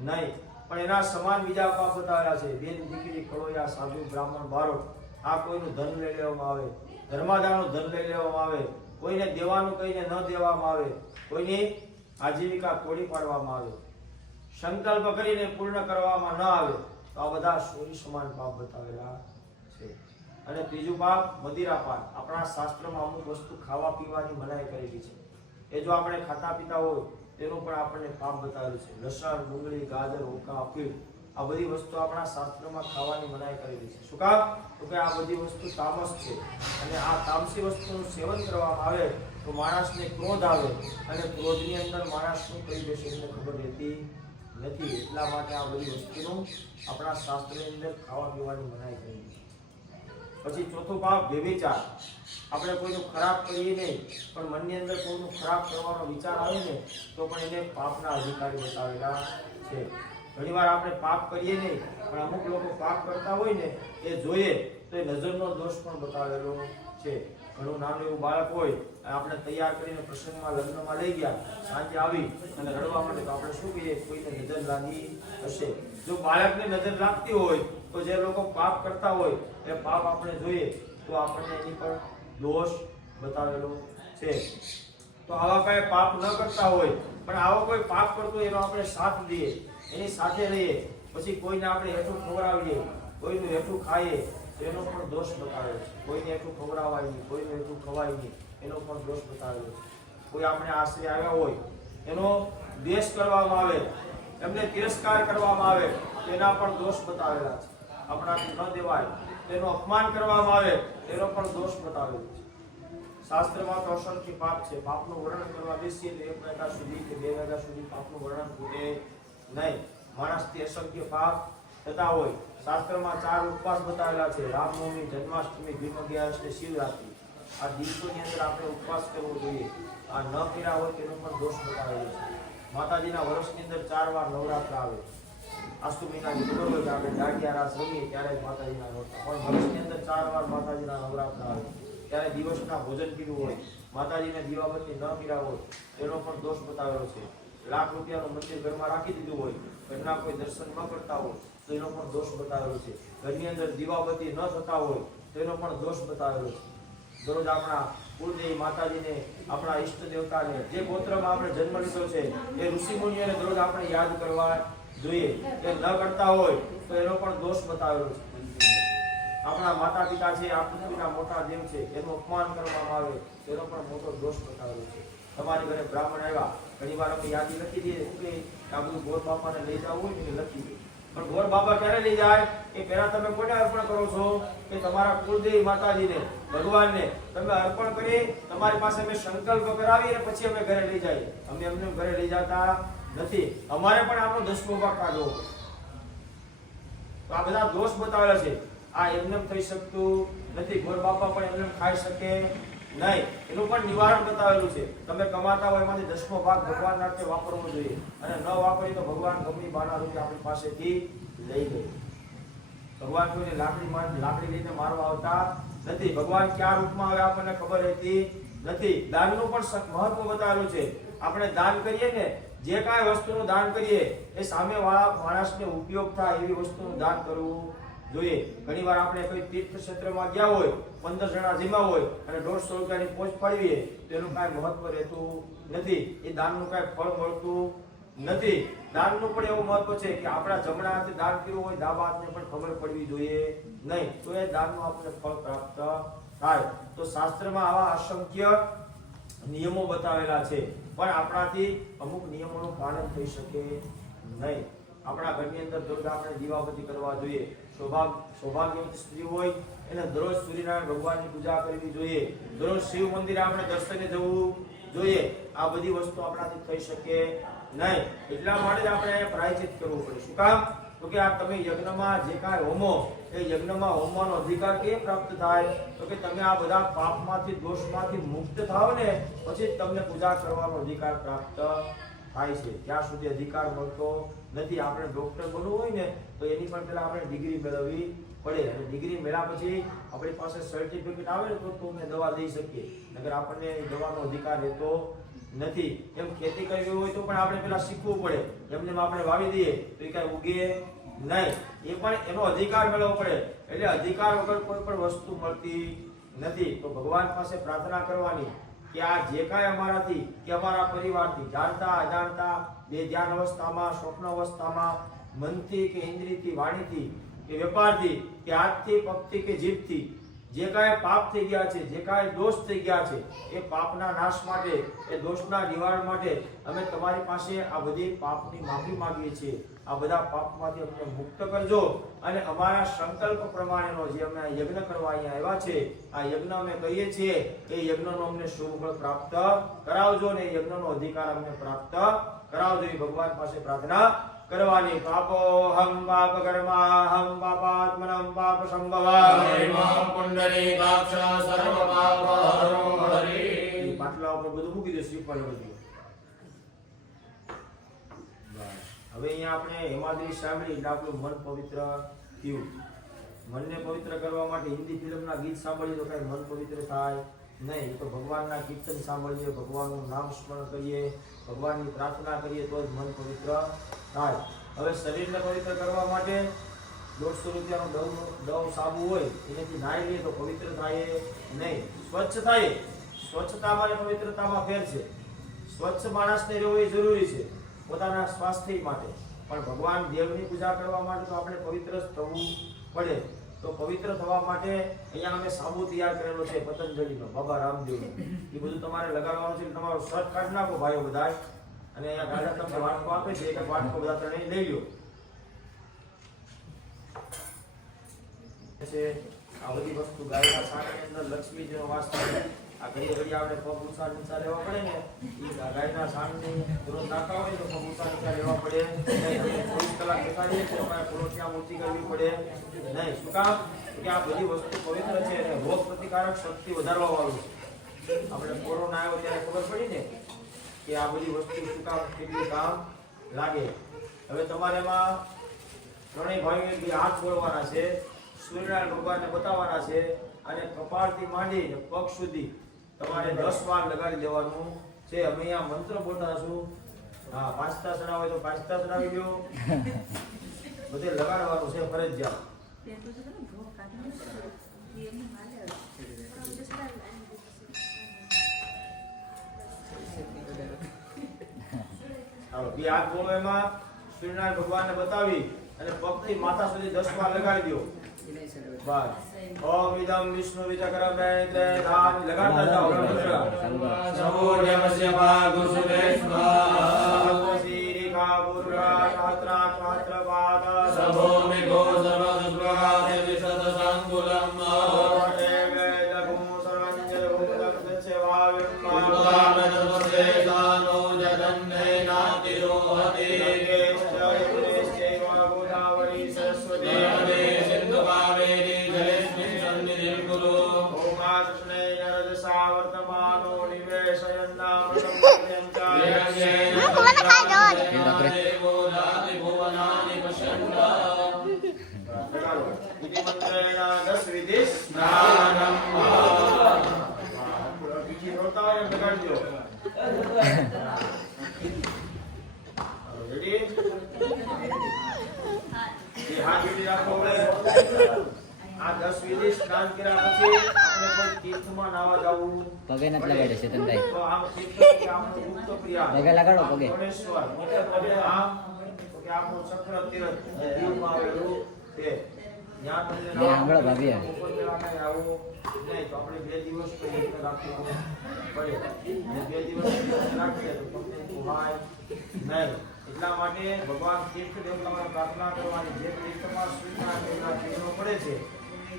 નહીં, પણ એના સમાન બીજા પાપ બતાવેલા છે. બેન, દીકરી, કળોયા, સાધુ, બ્રાહ્મણ, બારોટ, આ કોઈનું ધન લઈ લેવામાં આવે, ધર્માદાનું ધન લઈ લેવામાં આવે, કોઈને દેવાનું કહીને ન દેવામાં આવે, કોઈની આજીવિકા તોડી પાડવામાં આવે, સંકલ્પ કરીને પૂર્ણ કરવામાં ન આવે, તો આ બધા ચોરી સમાન પાપ બતાવેલા છે. અને ત્રીજું પાપ મદિરાપાન. આપણા શાસ્ત્રમાં અમુક વસ્તુ ખાવા પીવાની મનાઈ કરેલી છે. એ જો આપણે ખાતા પીતા હોય તેનું પણ આપણને પાપ બતાવેલું છે. લસણ, ડુંગળી, ગાજર, ઓકા, અફીણ, આ બધી વસ્તુ આપણા શાસ્ત્રમાં ખાવાની મનાઈ કરેલી છે. શું કામ? તો કે આ બધી વસ્તુ તામસ છે, અને આ તામસી વસ્તુનું સેવન કરવામાં આવે તો માણસને ક્રોધ આવે, અને ક્રોધની અંદર માણસ શું કરી દેશે એને ખબર રહેતી નથી. એટલા માટે આ બધી વસ્તુનું આપણા શાસ્ત્રની અંદર ખાવા પીવાની મનાઈ કરેલી છે. પછી ચોથું પાપ વ્યભિચાર. આપણે કોઈનું ખરાબ કરીએ નહીં પણ મનની અંદર કોઈનું ખરાબ કરવાનો વિચાર આવે ને તો પણ એને પાપના અધિકારી બતાવેલા છે. ઘણીવાર આપણે પાપ કરીએ નહીં પણ અમુક લોકો પાપ કરતા હોય ને એ જોઈએ તો એ નજરનો દોષ પણ બતાવેલો છે. છે. ઘણું નાનું એવું બાળક હોય અને આપણે તૈયાર કરીને પ્રસંગમાં લગ્નમાં લઈ ગયા, સાંજે આવી અને રડવા માંડે તો આપણે શું કહીએ? કોઈને નજર લાગી હશે. જો બાળકને નજર લાગતી હોય તો જે લોકો પાપ કરતા હોય એ પાપ આપણે જોઈએ તો આપણને એની પર દોષ બતાવેલો છે. તો આવા કઈ પાપ ન કરતા હોય પણ આવો કોઈ પાપ કરતો એનો આપણે સાથ દઈએ, એની સાથે રહીએ, પછી કોઈને આપણે હેઠું ખવડાવીએ, કોઈનું હેઠું ખાઈએ તો એનો પણ દોષ બતાવેલો છે. કોઈને હેઠું ખવડાવાય નહીં, કોઈનું હેઠું ખવાય નહીં, એનો પણ દોષ બતાવેલો છે. કોઈ આપણે આશરે આવ્યા હોય એનો દ્વેષ કરવામાં આવે, એમને તિરસ્કાર કરવામાં આવે તો એના પણ દોષ બતાવેલા છે. આપણાથી ન દેવાય તેનું અપમાન કરવામાં આવે તેનો પણ દોષ બતાવેલો છે. શાસ્ત્રમાં તો અસંખ્ય પાપ છે. પાપનું વર્ણન કરવા બેસીએ તો 1 વાગ્યા સુધી કે 2 વાગ્યા સુધી પાપનું વર્ણન પૂરે નહીં. માણસથી અસંખ્ય પાપ થતા હોય. શાસ્ત્રમાં 4 ઉપવાસ બતાવેલા છે: રામનવમી, જન્માષ્ટમી, ભીમ અગિયારસ ને શિવરાત્રી. આ દિવસોની અંદર આપણે ઉપવાસ કરવો જોઈએ. આ ન કર્યા હોય તેનો પણ દોષ બતાવેલો છે. માતાજીના વર્ષની અંદર 4 વાર નવરાત્ર આવે. આસુ મહિનાની ખબર હોય કે આપણે દાંડિયા રાસ રમીએ ત્યારે માતાજીના નવરાત્ર, પણ વર્ષની અંદર 4 વાર માતાજીના નવરાત્ર આવે. ત્યારે દિવસના ભોજન કર્યું હોય, માતાજીને દીવાબત્તી ન કર્યા હોય તેનો પણ દોષ બતાવેલો છે. લાખ રૂપિયાનું મંદિર ઘરમાં રાખી દીધું હોય, ઘરના કોઈ દર્શન ન કરતા હોય તો એનો પણ દોષ બતાવેલો છે. ઘરની અંદર દીવાબત્તી ન થતા હોય તો એનો પણ દોષ બતાવેલો છે. દરરોજ આપણા કુળદેવી માતાજીને, આપણા ઈષ્ટ દેવતાને, જે ગોત્રમાં આપણે જન્મ લીધો છે એ ઋષિમુનિઓને દરરોજ આપણે યાદ કરવા જોઈએ. એ ન કરતા હોય તો એનો પણ દોષ બતાવેલો છે. આપણા માતા પિતા છે, આ પૃથ્વીના મોટા દેવ છે, એનું અપમાન કરવામાં આવે તેનો પણ મોટો દોષ બતાવેલો છે. તમારી ઘરે બ્રાહ્મણ આવ્યા, ઘણી વાર અમે યાદી લખી દઈએ કે આ બધું ગોર બાપાને લઈ જવું હોય ને લખી દઈએ, પણ ગોર બાપા ક્યારે લઈ જાય એ પહેલા તમે કોને અર્પણ કરો છો? કે તમારા કુળદેવી માતાજીને, ભગવાનને તમે અર્પણ કરી તમારી પાસે અમે સંકલ્પ કરાવી અને પછી અમે ઘરે લઈ જઈએ. અમે એમને ઘરે લઈ જતા નથી. અમારે પણ આપણો 10મો ભાગ કાઢવો. તો આ બધા દોષ બતાવેલા છે. આ એમને થઈ શકતું નથી. ગોર બાપા પણ એમને ખાઈ શકે નહીં. એનું પણ નિવારણ બતાવેલું છે. તમે કમાતા હોય એમાંથી 10મો ભાગ ભગવાન માટે વાપરવો જોઈએ, અને ન વાપરી તો ભગવાન ગમે બાના રૂપે આપણી પાસેથી લઈ લે. ભગવાન કોઈને લાકડી લઈને મારવા આવતા નથી. ભગવાન કયા રૂપમાં આવે આપણને ખબર રહેતી નથી. દાનનું પણ મહત્વ બતાવેલું છે. આપણે દાન કરીએ ને, જે કાંઈ વસ્તુનું દાન કરીએ એ સામેવાળા માણસને ઉપયોગ થાય એવી વસ્તુનું દાન કરવું જોઈએ. ઘણીવાર આપણે કોઈ તીર્થ ક્ષેત્રમાં ગયા હોય, 15 જણા જમ્યા હોય અને 150 રૂપિયાની પોચ ફાળવીએ તો એનું કાંઈ મહત્વ રહેતું નથી. એ દાનનું કાંઈ ફળ મળતું નથી. દાનનું પણ એવું મહત્વ છે કે આપણા જમણા હાથે દાન કર્યું હોય, ડાબા હાથને પણ ખબર પડવી જોઈએ નહીં, તો એ દાનનું આપણને ફળ પ્રાપ્ત થાય. તો શાસ્ત્રમાં આવા અસંખ્ય નિયમો બતાવેલા છે, પણ આપણાથી અમુક નિયમોનું પાલન થઈ શકે નહીં. આપણા ઘરની અંદર દરરોજ આપણે દીવાબત્તી કરવા જોઈએ. સૌભાગ્યવતી સ્ત્રી હોય એને દરરોજ સૂર્યનારાયણ ભગવાનની પૂજા કરવી જોઈએ. દરરોજ શિવ મંદિરે આપણે દર્શને જવું જોઈએ. આ બધી વસ્તુ આપણાથી થઈ શકે નહીં. એટલા માટે જ આપણે પ્રાયશ્ચિત કરવું પડે. શું કામ? તો કે આ તમે યજ્ઞમાં જે કાંઈ હોમો એ યજ્ઞમાં હોમવાનો અધિકાર કેમ પ્રાપ્ત થાય? તો કે તમે આ બધા પાપમાંથી, દોષમાંથી મુક્ત થાવ ને પછી તમને પૂજા કરવાનો અધિકાર પ્રાપ્ત થાય છે. ત્યાં સુધી અધિકાર મળતો નથી. આપણે ડોક્ટર બનવું હોય ને તો એની પણ પહેલા આપણે ડિગ્રી મેળવવી પડે, અને ડિગ્રી મેળવ્યા પછી આપણી પાસે સર્ટિફિકેટ આવે ને તો અમે દવા દઈ શકીએ, નકર આપણને દવાનો અધિકાર રહેતો નથી. એમ ખેતી કરવી હોય તો પણ આપણે પહેલા શીખવું પડે. એમને આપણે વાવી દઈએ તો એ કાંઈ ઉગે નહીં. એ પણ એનો અધિકાર મેળવવો પડે. એટલે અધિકાર વગર કોઈ પણ વસ્તુ મળતી નથી. તો ભગવાન પાસે પ્રાર્થના કરવાની કે આ જે કાંઈ અમારાથી કે અમારા પરિવારથી, જાણતા અજાણતા, બે ધ્યાન અવસ્થામાં, સ્વપ્ન અવસ્થામાં, મનથી કે ઇન્દ્રિયથી, વાણીથી કે વેપારથી કે હાથથી, પગથી કે જીભથી જે કાંઈ પાપ થઈ ગયા છે, જે કાંઈ દોષ થઈ ગયા છે, એ પાપના નાશ માટે, એ દોષના નિવારણ માટે અમે તમારી પાસે આ બધી પાપની માફી માંગીએ છીએ. આ બધા પાપમાંથી અમને મુક્ત કરજો, અને અમારા સંકલ્પ પ્રમાણેનો જે અમે યજ્ઞ કરવા અહીંયા આવ્યા છે, આ યજ્ઞ અમે કહીએ છીએ એ યજ્ઞનો અમને શુભ ફળ પ્રાપ્ત કરાવજો, ને યજ્ઞનો અધિકાર અમને પ્રાપ્ત કરાવજો. એ ભગવાન પાસે પ્રાર્થના કરવાની. પાપો હમ પાપ કર્મા હમ પાપાત્મનમ પાપ સંભવા પુંડરીકાક્ષ સર્વ પાપ હરો હરિ. પાટલા ઉપર બધું મૂકી દે, શ્રીફળ બધું. હવે અહીંયા આપણે હેમાદ્રી સાંભળી એટલે આપણું મન પવિત્ર થયું. મનને પવિત્ર કરવા માટે હિન્દી ફિલ્મના ગીત સાંભળીએ તો કઈ મન પવિત્ર થાય નહીં. તો ભગવાનના કીર્તન સાંભળીએ, ભગવાનનું નામ સ્મરણ કરીએ, ભગવાનની પ્રાર્થના કરીએ તો જ મન પવિત્ર થાય. હવે શરીરને પવિત્ર કરવા માટે 150 રૂપિયાનો દવ સાબુ હોય એનાથી નાહી લઈએ તો પવિત્ર થાય નહીં, સ્વચ્છ થાય. સ્વચ્છતામાં અને પવિત્રતામાં ફેર છે. સ્વચ્છ માણસને રહેવું એ જરૂરી છે પોતાના સ્વાસ્થ્ય માટે, પણ ભગવાન દેવની પૂજા કરવા માટે તો આપણે પવિત્ર થવું પડે. તો પવિત્ર થવા માટે અહીંયા અમે સાબુ તૈયાર કરેલો છે પતંજલિનો, બાબા રામદેવનો. એ બધું તમારે લગાડવાનું છે. તમારો શર્ટ કાઢી નાખો ભાઈઓ બધા, અને અહીંયા ગાડા તમને વાટકો આપે છે, એક વાટકો બધા ત્રણેય લઈ લો. આ બધી વસ્તુ ગાયના છાણની અંદર લક્ષ્મીજીનો વાસ થાય. આ ઘડી ઘડી આપણે પગ ઊંચા નીચા લેવા પડે ને, એ ગાયના છાણની રોજ નાખવા હોય તો પગ ઊંચા નીચા લેવા પડે નહીં. 24 કલાક બેસાડીએ તો અમારે કોલોટિયા ઊંચી કરવી પડે નહીં. શું કામ? કે આ બધી વસ્તુ પવિત્ર છે અને રોગ પ્રતિકારક શક્તિ વધારવા વાળું છે. આપણે કોરોના આવ્યો ત્યારે ખબર પડી ને કે આ બધી વસ્તુ શું કામ કેટલી કામ લાગે. હવે તમારે એમાં ત્રણેય ભાઈઓ હાથ બોલવાના છે, સૂર્યનારાયણ ભગવાનને બતાવવાના છે, અને કપાળથી માંડીને પગ સુધી તમારે 10 વાર લગાડી દેવાનું છે. અમે અહીંયા મંત્ર બોલતા છું. હા, 5 તા ચડાવ હોય તો 5 તા ચડાવી દો. બધે લગાડવાનું છે ફરજિયાત. હાલો, બે હાથ બોલો, એમાં સૂર્યનારાયણ ભગવાનને બતાવી અને પગથી માથા સુધી 10 વાર લગાડી દો. બસ. ઓમ ઇદમ વિષ્ણુ વિચક્રમ નેત્રે ધામ લગાડતા જાઓ. સૌર્યમસ્ય ભાગુસુદેશ્વા શીરિકા પુરુષા સહસ્રા સહસ્રપાદ સભૂમિ ગો સર્વદુષ્પ્રભાતે વિશદ સંકુલમ પગે નથી લગાડે છે તંદાઈ તો આમ પગે લગાડો પગે. આમ તો કે આપણું ચક્ર તીરથ દીવમાં આવેલું છે. ત્યાં તમને બે આંગળા ભાભી આવે. ઉપર પેલા આવો નહીં તો આપણે 2 દિવસ પછી રાખવું પડે. 2 દિવસ રાખીએ તો તમને કુહાય નહીં. એટલા માટે ભગવાન તીર્થ દેવતાઓને પ્રાર્થના કરવાની, જે તીર્થમાં સૂર્યનારાયણ દેવના કિરણો પડે છે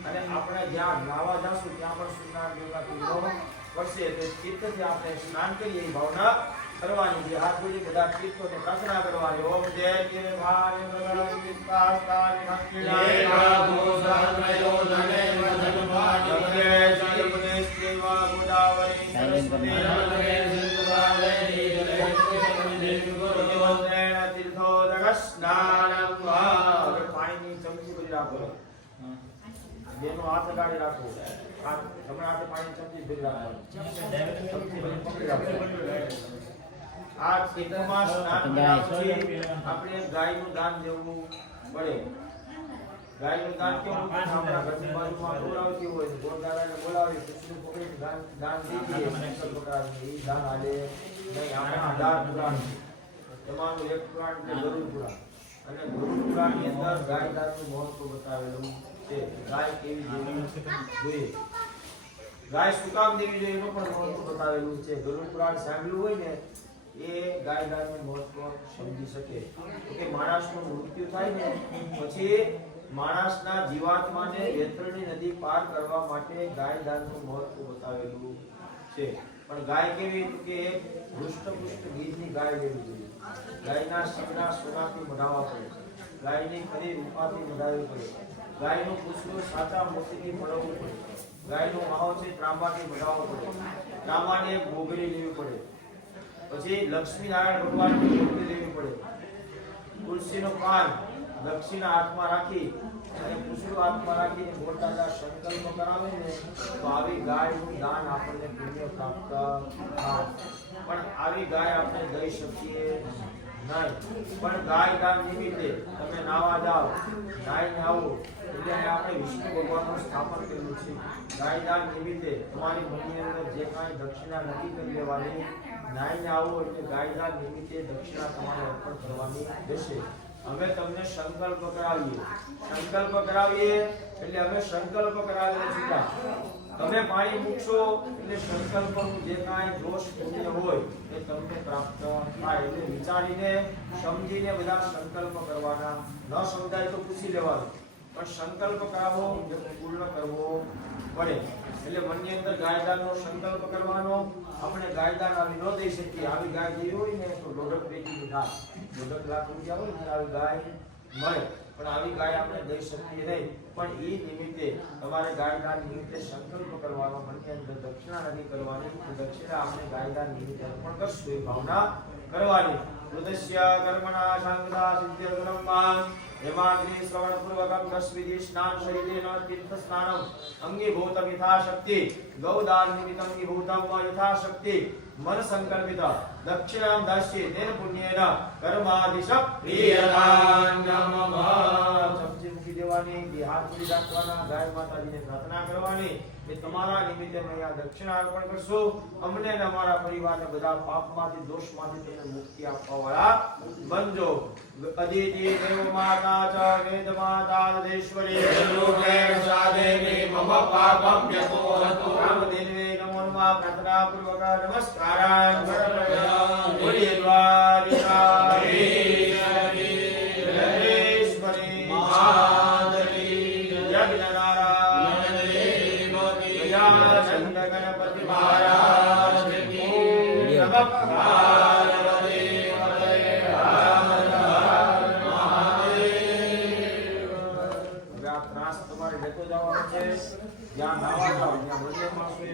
અને આપણે જ્યાં નાવા જાશું ત્યાં પણ સૂર્યનારાયણ દેવના કિરણો પડશે, તો તીર્થથી આપણે સ્નાન કરીએ એ ભાવના કરવાની છે. હાથ જોડી બધા તીર્થોને પ્રાર્થના કરવાની. ઓમ જય દેવ ભારે પ્રગટ વિસ્તારતાનિ ભક્તિના ભૂષણયો ધને વદનવાણી જય જય ઉપદેશ દેવા ગોદાવરી સરસ્વતી નર્મદે સિંધુરાવેરી જલેસ્મિ ગુરુવંદ્રેણ તીર્થોદક સ્નાનમ વા. પાણીની ચમચી ભરી રાખો. બેનો હાથ લગાડી રાખો. જમણા હાથે પાણી ચમચી ભરી રાખો. ચમચી ભરી પકડી રાખો. આ તીર્થમાં સ્નાન કર્યા પછી આપણે ગાયનું દાન દેવું પડે. ગાયનું દાન કેવું? આપણા ઘરની બાજુમાં બોલાવતી હોય તો ગોળદારાને બોલાવી કૃષ્ણ પકડી દાન દીધી શંકર પ્રકારનું એ દાન આલે નહીં. આપણા 18 પુરાણ એમાંનું એક પુરાણ એટલે ગરુડ પુરાણ, અને ગરુડ પુરાણની અંદર ગાય દાનનું મહત્વ બતાવેલું છે. ગાય કેવી દેવી જોઈએ, ગાય શું કામ દેવી જોઈએ એનું પણ મહત્વ બતાવેલું છે. ગરુડ પુરાણ સાંભળ્યું હોય ને એ ગાય દાનનું મહત્વ સમજી શકે. કે માણસનું મૃત્યુ થાય ને પછી માણસના જીવાત્માને વેતરણી નદી પાર કરવા માટે ગાય દાનનું મહત્વ બતાવેલું છે. પણ ગાય કેવી? તો કે એક હૃષ્ટપુષ્ટ ગીરની ગાય લેવી જોઈએ. ગાયના શિંગડા સોનાથી મઢાવવા પડે, ગાયની ખરી રૂપાથી મઢાવવી પડે, ગાયનું પૂછડું સાચા મોતીથી મઢાવવું પડે, ગાયનો માવો છે ત્રાંબાથી મઢાવવો પડે, ત્રાંબાની એક ઘોઘરી લેવી પડે, પછી લક્ષ્મી નારાયણ ભગવાનની મૂર્તિ લેવી પડે, તુલસીનો પાન દક્ષિણા હાથમાં રાખી અને પૂછડું હાથમાં રાખીને મોટા મોટા સંકલ્પ કરાવે ને તો આવી ગાયનું દાન આપણને પુણ્ય પ્રાપ્ત થાય. પણ આવી ગાય આપણે દઈ શકીએ નહીં. પણ ગાય દાન નિમિત્તે તમે નાવા જાઓ, નાઈને આવો એટલે આપણે વિષ્ણુ ભગવાનનું સ્થાપન કર્યું છે. ગાય દાન નિમિત્તે તમારી મનની અંદર જે કાંઈ દક્ષિણા નક્કી કરી લેવાની, નાઈને આવો એટલે ગાય દાન નિમિત્તે દક્ષિણા તમારે અર્પણ કરવાની રહેશે. અમે તમને સંકલ્પ કરાવીએ એટલે અમે સંકલ્પ કરાવીએ છૂટા. તમે પાણી મૂકશો એટલે સંકલ્પનું જે કાંઈ દોષ પુણ્ય હોય એ તમને પ્રાપ્ત થાય. એટલે વિચારીને સમજીને બધા સંકલ્પ કરવાના. ન સમજાય તો પૂછી લેવાનું, પણ સંકલ્પ કરાવો એટલે પૂર્ણ કરવો પડે. એટલે મનની અંદર ગાયદાનનો સંકલ્પ કરવાનો. આપણે ગાયદાન આવી ન દઈ શકીએ. આવી ગાય જેવી હોય ને તો 1.5 પેટીની દાન, 1.5 લાખ રૂપિયા હોય ને આવી ગાય મળે. પણ આવી ગાય આપણે દઈ શકીએ નહીં. પણ એ નિમિત્તે તમારે ગાયદાન નિમિત્તે સંકલ્પ કરવાનો, મનની અંદર દક્ષિણા નક્કી કરવાની. દક્ષિણા આપણે ગાયદાન નિમિત્તે અર્પણ કરશું એ ભાવના કરવાની. રુદસ્ય કર્મણા સાંગતા સિદ્ધર્ગણમાં હેમાગ્નિ શ્રવણ પૂર્વકમ દશવિધિ સ્નાન શૈલેન તીર્થ સ્નાનમ અંગીભૂતમ યથાશક્તિ ગૌદાન નિમિત્તમ અંગીભૂતમ યથાશક્તિ મન સંકલ્પિત દક્ષિણામ દાસ્યે તેન પુણ્યેન કર્માદિશક પ્રિયદાન નમઃ. સમજી મૂકી દેવાની, બે હાથ જોડી રાખવાના, ગાય માતાજીને પ્રાર્થના કરવાની કે તમારા નિમિત્તે અમે આ દક્ષિણા અર્પણ કરશું. અમને અને અમારા પરિવારને બધા પાપમાંથી, દોષમાંથી તમે મુક્તિ આપવા વાળા બનજો. અદિતિ દેવ માતા ચ વેદ માતા દેશ્વરી લોકે સાદેવી મમ પાપમ યતો હતુ રામદેવે નમો નમઃ. પ્રાર્થના પૂર્વક નમસ્કારાન સમર્પયામિ. બોલીએ દ્વારિકાધીશ્વરી મહાદેવી યજ્ઞનારાયણ દેવકી ગજાનંદ ગણપતિ મહારાજ કી. ઓમ નમઃ પાર્વતી પતયે હર હર મહાદેવ. હવે આ ત્રાસ તમારે લેતો જવાનો છે. જ્યાં નાવા જાઓ ત્યાં બંને માણસો